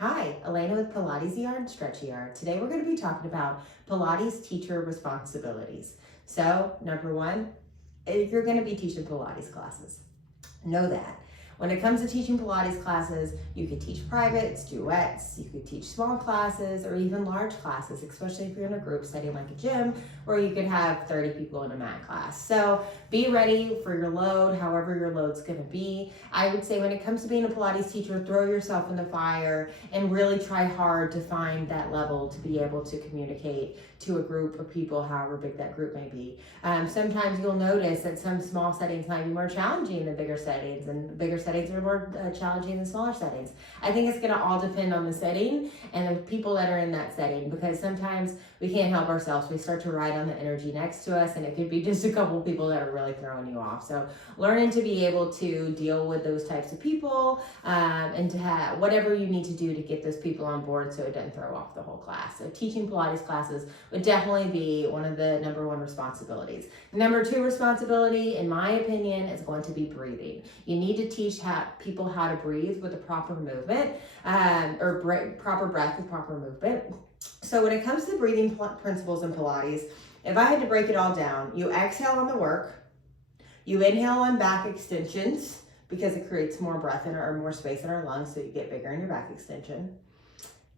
Hi, Elena with Pilates ER and Stretch ER. Today we're going to be talking about Pilates teacher responsibilities. So, number one, you're going to be teaching Pilates classes. Know that. When it comes to teaching Pilates classes, you could teach privates, duets, you could teach small classes or even large classes, especially if you're in a group setting like a gym, where you could have 30 people in a mat class. So be ready for your load, however your load's gonna be. I would say when it comes to being a Pilates teacher, throw yourself in the fire and really try hard to find that level to be able to communicate to a group of people, however big that group may be. Sometimes you'll notice that some small settings might be more challenging than bigger settings, and bigger settings are more challenging than smaller settings. I think it's going to all depend on the setting and the people that are in that setting, because sometimes we can't help ourselves. We start to ride on the energy next to us, and it could be just a couple people that are really throwing you off. So learning to be able to deal with those types of people and to have whatever you need to do to get those people on board so it doesn't throw off the whole class. So teaching Pilates classes would definitely be one of the number one responsibilities. Number two responsibility, in my opinion, is going to be breathing. You need to teach people how to breathe with a proper movement, proper breath with proper movement. So when it comes to breathing principles in Pilates, if I had to break it all down, you exhale on the work, you inhale on back extensions because it creates more breath or more space in our lungs, so you get bigger in your back extension.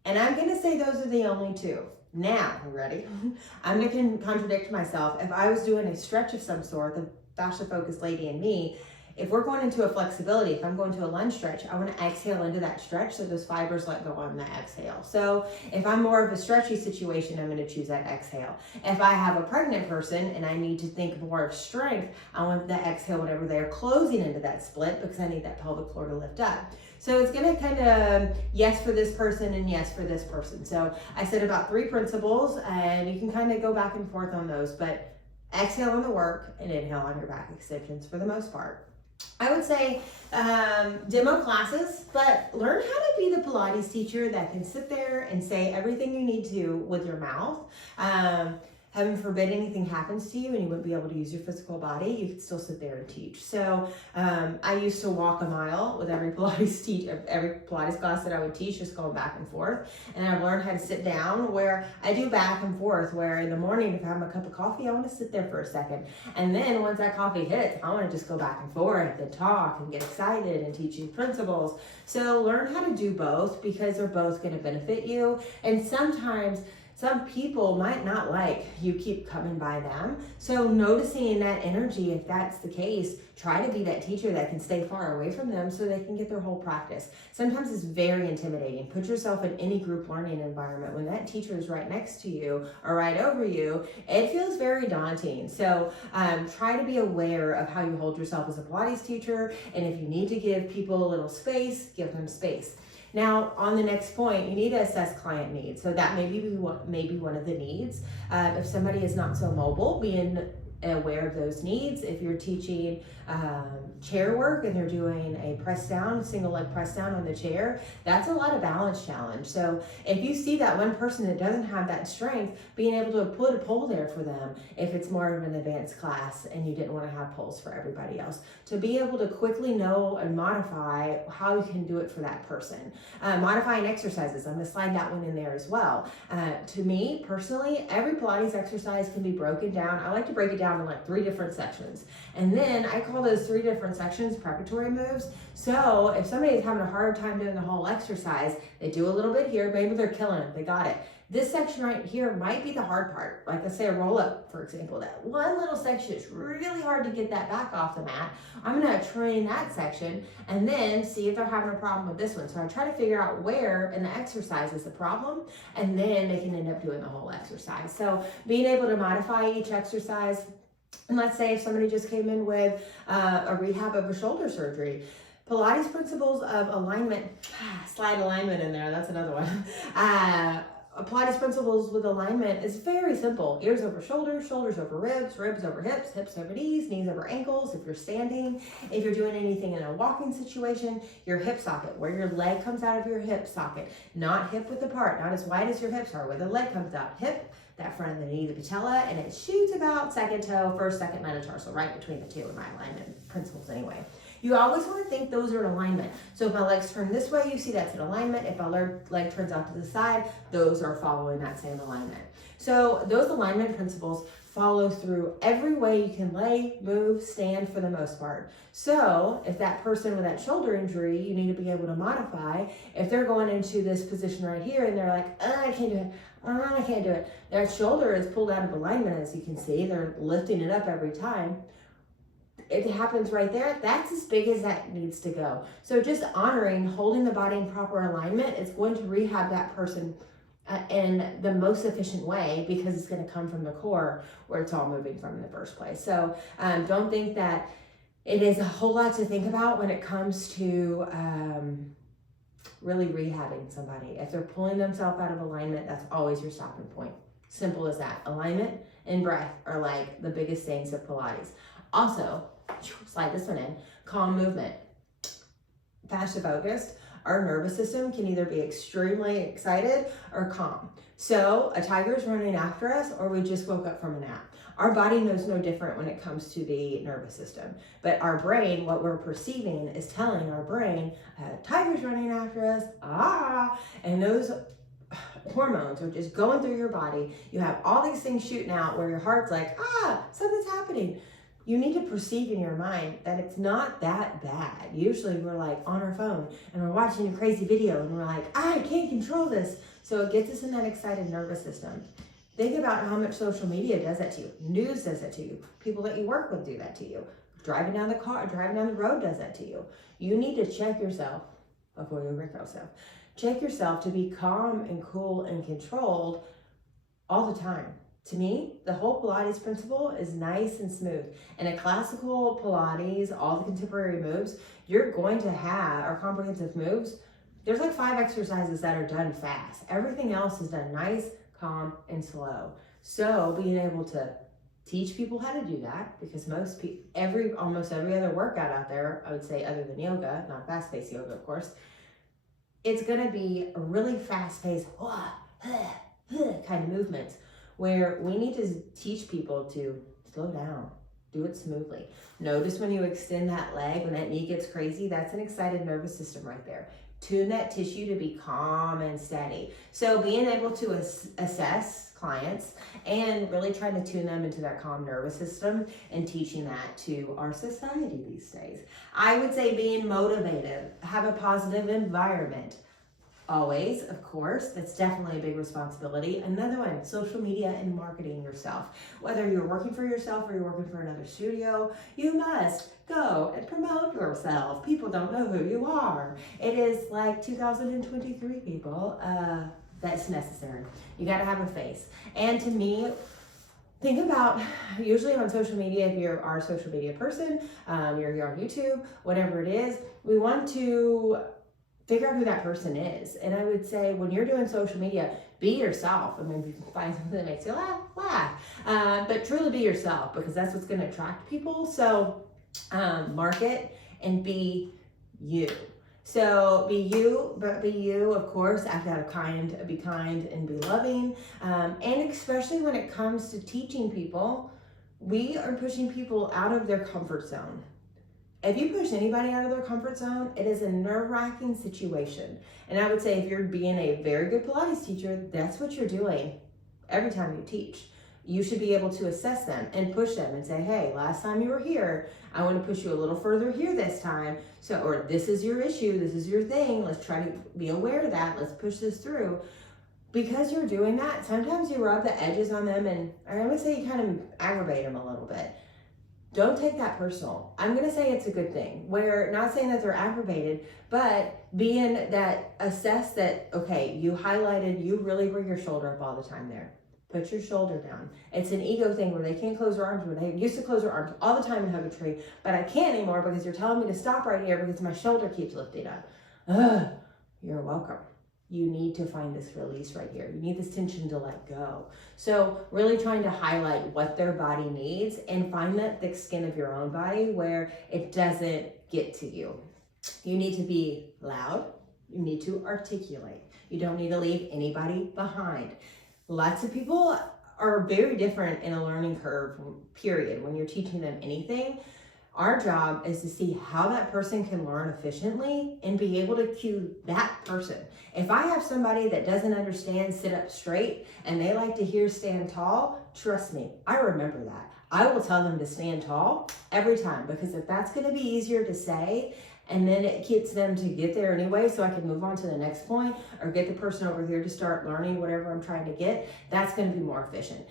And I'm gonna say those are the only two. Now, ready? I'm gonna contradict myself. If I was doing a stretch of some sort, the fascia focused lady in me, if we're going into a flexibility, if I'm going to a lunge stretch, I want to exhale into that stretch so those fibers let go on the exhale. So if I'm more of a stretchy situation, I'm going to choose that exhale. If I have a pregnant person and I need to think more of strength, I want that exhale whenever they're closing into that split, because I need that pelvic floor to lift up. So it's going to kind of yes for this person and yes for this person. So I said about 3 principles, and you can kind of go back and forth on those, but exhale on the work and inhale on your back extensions for the most part. I would say demo classes, but learn how to be the Pilates teacher that can sit there and say everything you need to with your mouth. Heaven forbid anything happens to you and you wouldn't be able to use your physical body, you could still sit there and teach. So I used to walk a mile with every Pilates class that I would teach, just going back and forth. And I've learned how to sit down, where I do back and forth, where in the morning, if I have a cup of coffee, I want to sit there for a second. And then once that coffee hits, I want to just go back and forth and talk and get excited and teach you principles. So learn how to do both, because they're both going to benefit you. And sometimes some people might not like you keep coming by them. So noticing that energy, if that's the case, try to be that teacher that can stay far away from them so they can get their whole practice. Sometimes it's very intimidating. Put yourself in any group learning environment. When that teacher is right next to you or right over you, it feels very daunting. So try to be aware of how you hold yourself as a Pilates teacher. And if you need to give people a little space, give them space. Now, on the next point, you need to assess client needs. So that may be one of the needs. If somebody is not so mobile, being aware of those needs. If you're teaching chair work and they're doing a press down, single leg press down on the chair, that's a lot of balance challenge. So if you see that one person that doesn't have that strength, being able to put a pole there for them, if it's more of an advanced class and you didn't want to have poles for everybody else, to be able to quickly know and modify how you can do it for that person. Modifying exercises, I'm going to slide that one in there as well. To me personally, every Pilates exercise can be broken down. I like to break it down in like 3 different sections. And then I call those 3 different sections preparatory moves. So if somebody is having a hard time doing the whole exercise, they do a little bit here, maybe they're killing it, they got it. This section right here might be the hard part. Like let's say a roll up, for example, that one little section is really hard to get that back off the mat. I'm gonna train that section and then see if they're having a problem with this one. So I try to figure out where in the exercise is the problem, and then they can end up doing the whole exercise. So being able to modify each exercise. And let's say if somebody just came in with a rehab of a shoulder surgery, Pilates principles of alignment, slide alignment in there, that's another one. Pilates principles with alignment is very simple. Ears over shoulders, shoulders over ribs, ribs over hips, hips over knees, knees over ankles. If you're standing, if you're doing anything in a walking situation, your hip socket, where your leg comes out of your hip socket, not hip width apart, not as wide as your hips are, where the leg comes out, hip, that front of the knee, the patella, and it shoots about second toe, first, second metatarsal, right between the two in my alignment principles anyway. You always want to think those are in alignment. So if my legs turn this way, you see that's in alignment. If my leg turns out to the side, those are following that same alignment. So those alignment principles follow through every way you can lay, move, stand for the most part. So if that person with that shoulder injury, you need to be able to modify. If they're going into this position right here and they're like, oh, I can't do it. Oh, I can't do it. Their shoulder is pulled out of alignment, as you can see. They're lifting it up every time. It happens right there. That's as big as that needs to go. So just honoring, holding the body in proper alignment is going to rehab that person in the most efficient way, because it's going to come from the core where it's all moving from in the first place. So don't think that it is a whole lot to think about when it comes to really rehabbing somebody. If they're pulling themselves out of alignment, that's always your stopping point. Simple as that. Alignment and breath are like the biggest things of Pilates. Also, slide this one in, calm movement. Fascia focused, our nervous system can either be extremely excited or calm. So a tiger's running after us, or we just woke up from a nap. Our body knows no different when it comes to the nervous system. But our brain, what we're perceiving, is telling our brain, tiger's running after us, and those hormones are just going through your body. You have all these things shooting out where your heart's like, something's happening. You need to perceive in your mind that it's not that bad. Usually we're like on our phone and we're watching a crazy video and we're like, I can't control this. So it gets us in that excited nervous system. Think about how much social media does that to you. News does that to you. People that you work with do that to you. Driving down the road does that to you. You need to check yourself before you wreck yourself. Check yourself to be calm and cool and controlled all the time. To me, the whole Pilates principle is nice and smooth. In a classical Pilates, all the contemporary moves, you're going to have, or comprehensive moves, there's like 5 exercises that are done fast. Everything else is done nice, calm, and slow. So being able to teach people how to do that, because almost every other workout out there, I would say other than yoga, not fast-paced yoga, of course, it's gonna be a really fast-paced kind of movements, where we need to teach people to slow down, do it smoothly. Notice when you extend that leg, when that knee gets crazy, that's an excited nervous system right there. Tune that tissue to be calm and steady. So being able to assess clients and really trying to tune them into that calm nervous system and teaching that to our society these days. I would say being motivated, have a positive environment. Always, of course, that's definitely a big responsibility. Another one, social media and marketing yourself. Whether you're working for yourself or you're working for another studio, you must go and promote yourself. People don't know who you are. It is like 2023, people. That's necessary. You got to have a face. And to me, think about, usually on social media, if you're our social media person, you're on YouTube, whatever it is, we want to figure out who that person is. And I would say when you're doing social media, be yourself. I mean, if you can find something that makes you laugh. But truly be yourself, because that's what's going to attract people. So market and be you. So be you, but be you, of course, act out of be kind and be loving. And especially when it comes to teaching people, we are pushing people out of their comfort zone. If you push anybody out of their comfort zone, it is a nerve-wracking situation. And I would say if you're being a very good Pilates teacher, that's what you're doing every time you teach. You should be able to assess them and push them and say, hey, last time you were here, I want to push you a little further here this time. So, or this is your issue, this is your thing. Let's try to be aware of that. Let's push this through. Because you're doing that, sometimes you rub the edges on them, and I would say you kind of aggravate them a little bit. Don't take that personal. I'm going to say it's a good thing. Where, not saying that they're aggravated, but being that, assess that, okay, you really bring your shoulder up all the time there. Put your shoulder down. It's an ego thing where they can't close their arms, where they used to close their arms all the time in hug a tree, but I can't anymore because you're telling me to stop right here because my shoulder keeps lifting up. You're welcome. You need to find this release right here. You need this tension to let go. So really trying to highlight what their body needs and find that thick skin of your own body where it doesn't get to you. You need to be loud. You need to articulate. You don't need to leave anybody behind. Lots of people are very different in a learning curve, period. When you're teaching them anything, Our job is to see how that person can learn efficiently and be able to cue that person. If I have somebody that doesn't understand sit up straight and they like to hear stand tall, trust me, I remember that. I will tell them to stand tall every time, because if that's going to be easier to say, and then it gets them to get there anyway, so I can move on to the next point or get the person over here to start learning whatever I'm trying to get, that's going to be more efficient.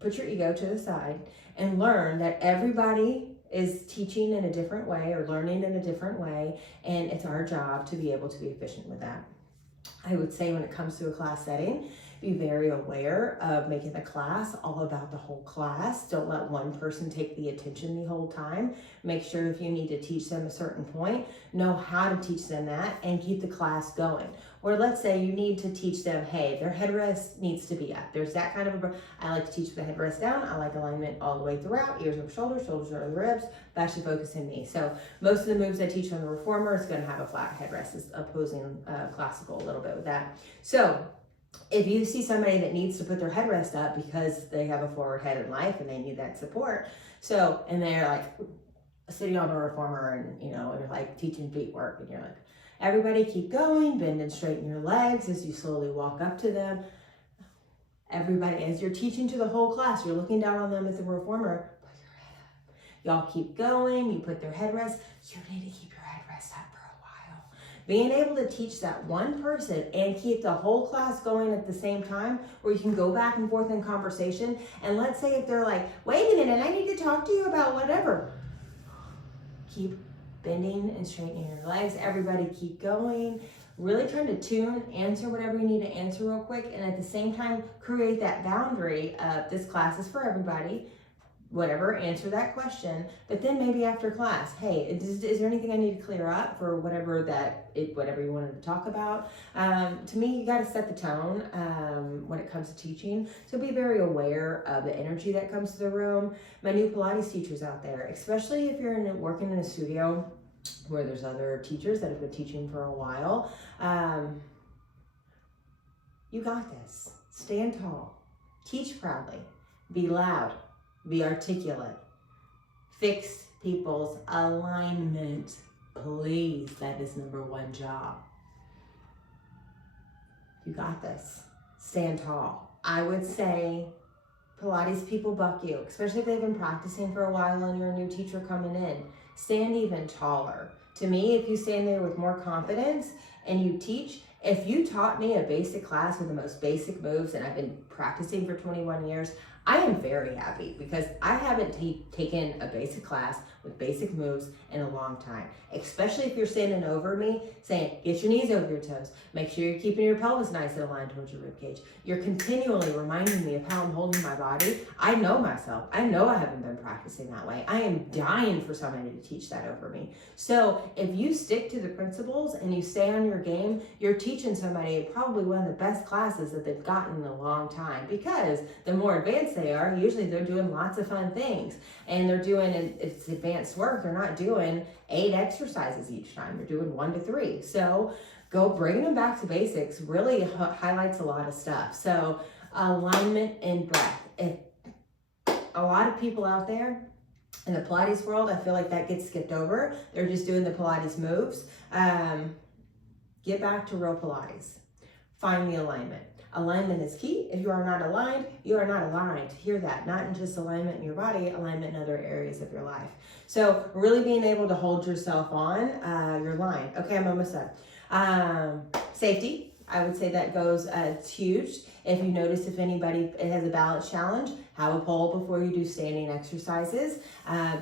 Put your ego to the side and learn that everybody is teaching in a different way or learning in a different way, and it's our job to be able to be efficient with that. I would say when it comes to a class setting, be very aware of making the class all about the whole class. Don't let one person take the attention the whole time. Make sure if you need to teach them a certain point, know how to teach them that and keep the class going. Or let's say you need to teach them, hey, their headrest needs to be up. There's that kind of I like to teach the headrest down. I like alignment all the way throughout, ears over shoulders, shoulders over the ribs. That should focus in me. So most of the moves I teach on the reformer is going to have a flat headrest, is opposing classical a little bit with that. So if you see somebody that needs to put their headrest up because they have a forward head in life and they need that support, and they're like sitting on a reformer and you're like teaching feet work, and you're like, everybody keep going, bend and straighten your legs as you slowly walk up to them. Everybody, as you're teaching to the whole class, you're looking down on them as a reformer, put your head up. Y'all keep going, you put their headrest, you need to keep your headrest up for a while. Being able to teach that one person and keep the whole class going at the same time, where you can go back and forth in conversation, and let's say if they're like, wait a minute, I need to talk to you about whatever. Keep bending and straightening your legs. Everybody keep going. Really trying to tune, answer whatever you need to answer real quick, and at the same time create that boundary of this class is for everybody. Whatever, answer that question, but then maybe after class, hey, is there anything I need to clear up for whatever you wanted to talk about? To me, you got to set the tone when it comes to teaching. So be very aware of the energy that comes to the room. My new Pilates teachers out there, especially if you're working in a studio where there's other teachers that have been teaching for a while, you got this. Stand tall, teach proudly, be loud, be articulate, fix people's alignment, please. That is number one job. You got this. Stand tall. I would say Pilates people buck you, especially if they've been practicing for a while and you're a new teacher coming in. Stand even taller. To me, if you stand there with more confidence and you teach, if you taught me a basic class with the most basic moves, and I've been practicing for 21 years, I am very happy, because I haven't taken a basic class with basic moves in a long time. Especially if you're standing over me saying, get your knees over your toes. Make sure you're keeping your pelvis nice and aligned towards your rib cage. You're continually reminding me of how I'm holding my body. I know myself. I know I haven't been practicing that way. I am dying for somebody to teach that over me. So if you stick to the principles and you stay on your game, you're teaching somebody probably one of the best classes that they've gotten in a long time, because the more advanced they are, usually they're doing lots of fun things, and they're doing, it's advanced work. They're not doing 8 exercises each time. They're doing 1 to 3. So bringing them back to basics really highlights a lot of stuff. So alignment and breath. If a lot of people out there in the Pilates world, I feel like that gets skipped over. They're just doing the Pilates moves. Get back to real Pilates. Find the alignment. Alignment is key. If you are not aligned, you are not aligned. Hear that. Not in just alignment in your body, alignment in other areas of your life. So really being able to hold yourself on your line. Okay, I'm almost done. Safety. I would say that goes, it's huge. If you notice if anybody has a balance challenge, have a pole before you do standing exercises.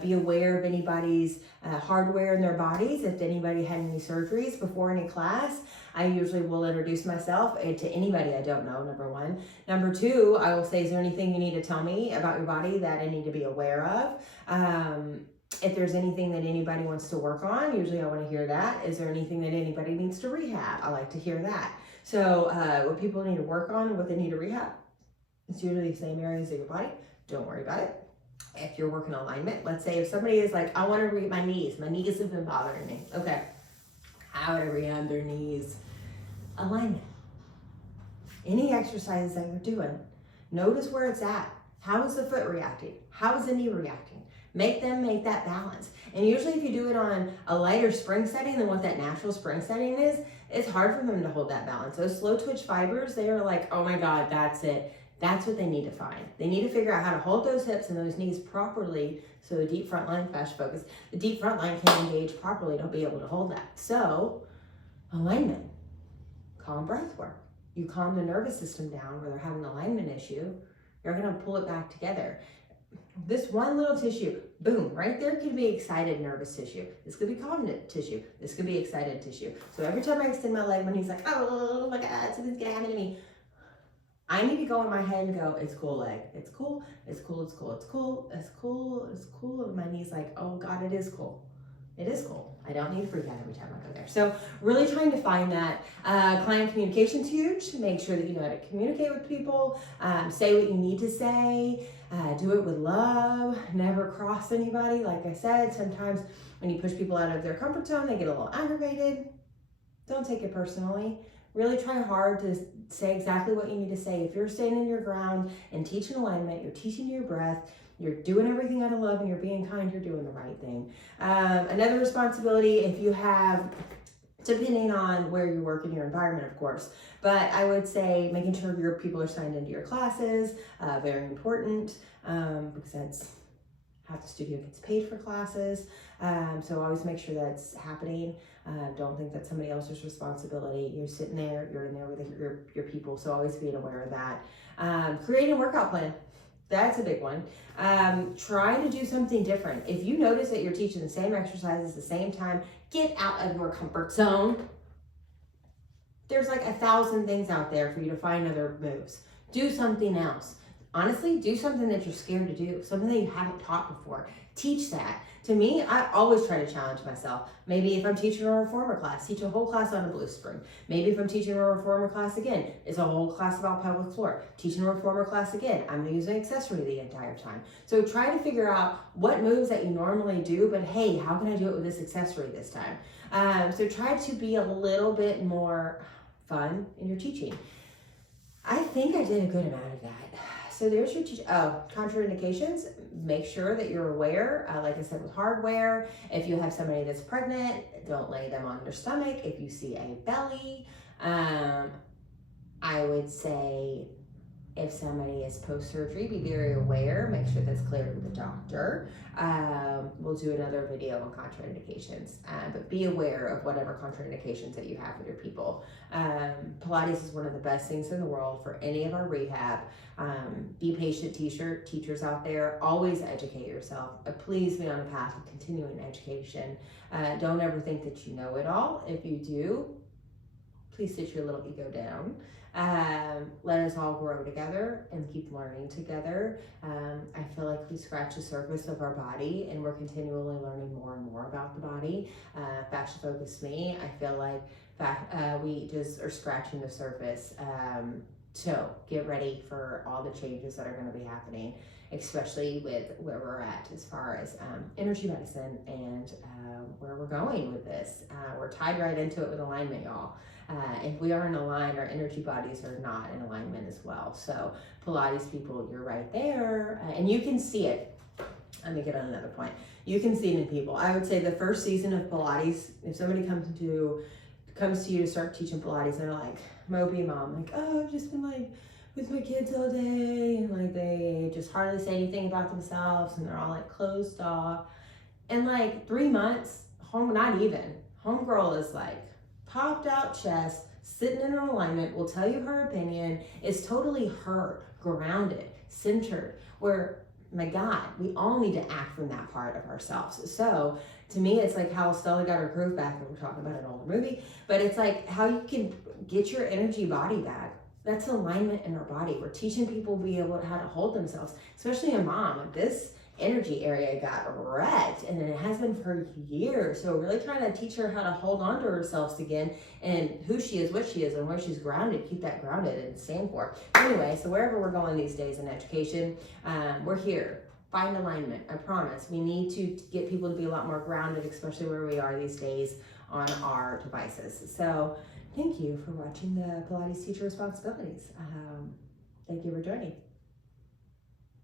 Be aware of anybody's hardware in their bodies. If anybody had any surgeries before any class, I usually will introduce myself to anybody I don't know, number one. Number two, I will say, is there anything you need to tell me about your body that I need to be aware of? If there's anything that anybody wants to work on, usually I want to hear that. Is there anything that anybody needs to rehab? I like to hear that. So what people need to work on and what they need to rehab, it's usually the same areas of your body. Don't worry about it. If you're working alignment, let's say if somebody is like, I want to rehab my knees have been bothering me. Okay, how would I rehab their knees? Alignment. Any exercises that you're doing, notice where it's at. How is the foot reacting? How is the knee reacting? Make them make that balance. And usually if you do it on a lighter spring setting than what that natural spring setting is, it's hard for them to hold that balance. Those slow twitch fibers, they are like, oh my God, that's it. That's what they need to find. They need to figure out how to hold those hips and those knees properly so the deep front line fascia focus, the deep front line can engage properly to be able to hold that. So alignment, calm breath work. You calm the nervous system down where they're having an alignment issue, you're gonna pull it back together. This one little tissue, boom, right there could be excited nervous tissue. This could be calm tissue. This could be excited tissue. So every time I extend my leg when he's like, oh my God, something's gonna happen to me, I need to go in my head and go, it's cool, leg. It's cool, it's cool, it's cool, it's cool, it's cool, it's cool. And my knee's like, oh God, it is cool. It is cool. I don't need to freak out every time I go there. So really trying to find that. Client communication's huge. Make sure that you know how to communicate with people. Say what you need to say. Do it with love. Never cross anybody. Like I said, sometimes when you push people out of their comfort zone, they get a little aggravated. Don't take it personally. Really try hard to say exactly what you need to say. If you're standing your ground and teaching alignment, you're teaching your breath, you're doing everything out of love and you're being kind, you're doing the right thing. Another responsibility, if you have, depending on where you work in your environment, of course, but I would say making sure your people are signed into your classes, very important, because that's how the studio gets paid for classes. So always make sure that's happening. Don't think that's somebody else's responsibility. You're sitting there, you're in there with your people, so always being aware of that. Creating a workout plan. That's a big one. Try to do something different. If you notice that you're teaching the same exercises the same time, get out of your comfort zone. There's like 1,000 things out there for you to find other moves. Do something else. Honestly, do something that you're scared to do, something that you haven't taught before. Teach that. To me, I always try to challenge myself. Maybe if I'm teaching a reformer class, teach a whole class on a blue spring. Maybe if I'm teaching a reformer class again, it's a whole class about pelvic floor. Teaching a reformer class again, I'm gonna use an accessory the entire time. So try to figure out what moves that you normally do, but hey, how can I do it with this accessory this time? So try to be a little bit more fun in your teaching. I think I did a good amount of that. So there's your contraindications. Make sure that you're aware, like I said, with hardware. If you have somebody that's pregnant, don't lay them on their stomach. If you see a belly, I would say if somebody is post-surgery, be very aware. Make sure that's cleared with the doctor. We'll do another video on contraindications, but be aware of whatever contraindications that you have with your people. Pilates is one of the best things in the world for any of our rehab. Be patient, teachers out there. Always educate yourself. Please be on a path of continuing education. Don't ever think that you know it all. If you do, please sit your little ego down. Let us all grow together and keep learning together. I feel like we scratch the surface of our body and we're continually learning more and more about the body. Fascia Focus Me, I feel like we just are scratching the surface. So get ready for all the changes that are going to be happening, especially with where we're at as far as energy medicine and where we're going with this. We're tied right into it with alignment, y'all. If we aren't aligned, our energy bodies are not in alignment as well. So Pilates people, you're right there, and you can see it. Let me get on another point. You can see it in people. I would say the first season of Pilates, if somebody comes to you to start teaching Pilates, and they're like, mopey mom, like, oh, I've just been like with my kids all day, and like they just hardly say anything about themselves, and they're all like closed off. And like 3 months, homegirl is like popped out chest, sitting in her alignment, will tell you her opinion, is totally her, grounded, centered, where, my God, we all need to act from that part of ourselves. So to me, it's like how Stella got her groove back, and we're talking about an older movie, but it's like how you can get your energy body back. That's alignment in our body. We're teaching people to be able to how to hold themselves, especially a mom. This energy area got wrecked, and it has been for years. So really trying to teach her how to hold on to herself again and who she is, what she is, and where she's grounded. Keep that grounded and stand for. Anyway, so wherever we're going these days in education, we're here. Find alignment. I promise. We need to get people to be a lot more grounded, especially where we are these days on our devices. So thank you for watching the Pilates Teacher Responsibilities. Thank you for joining.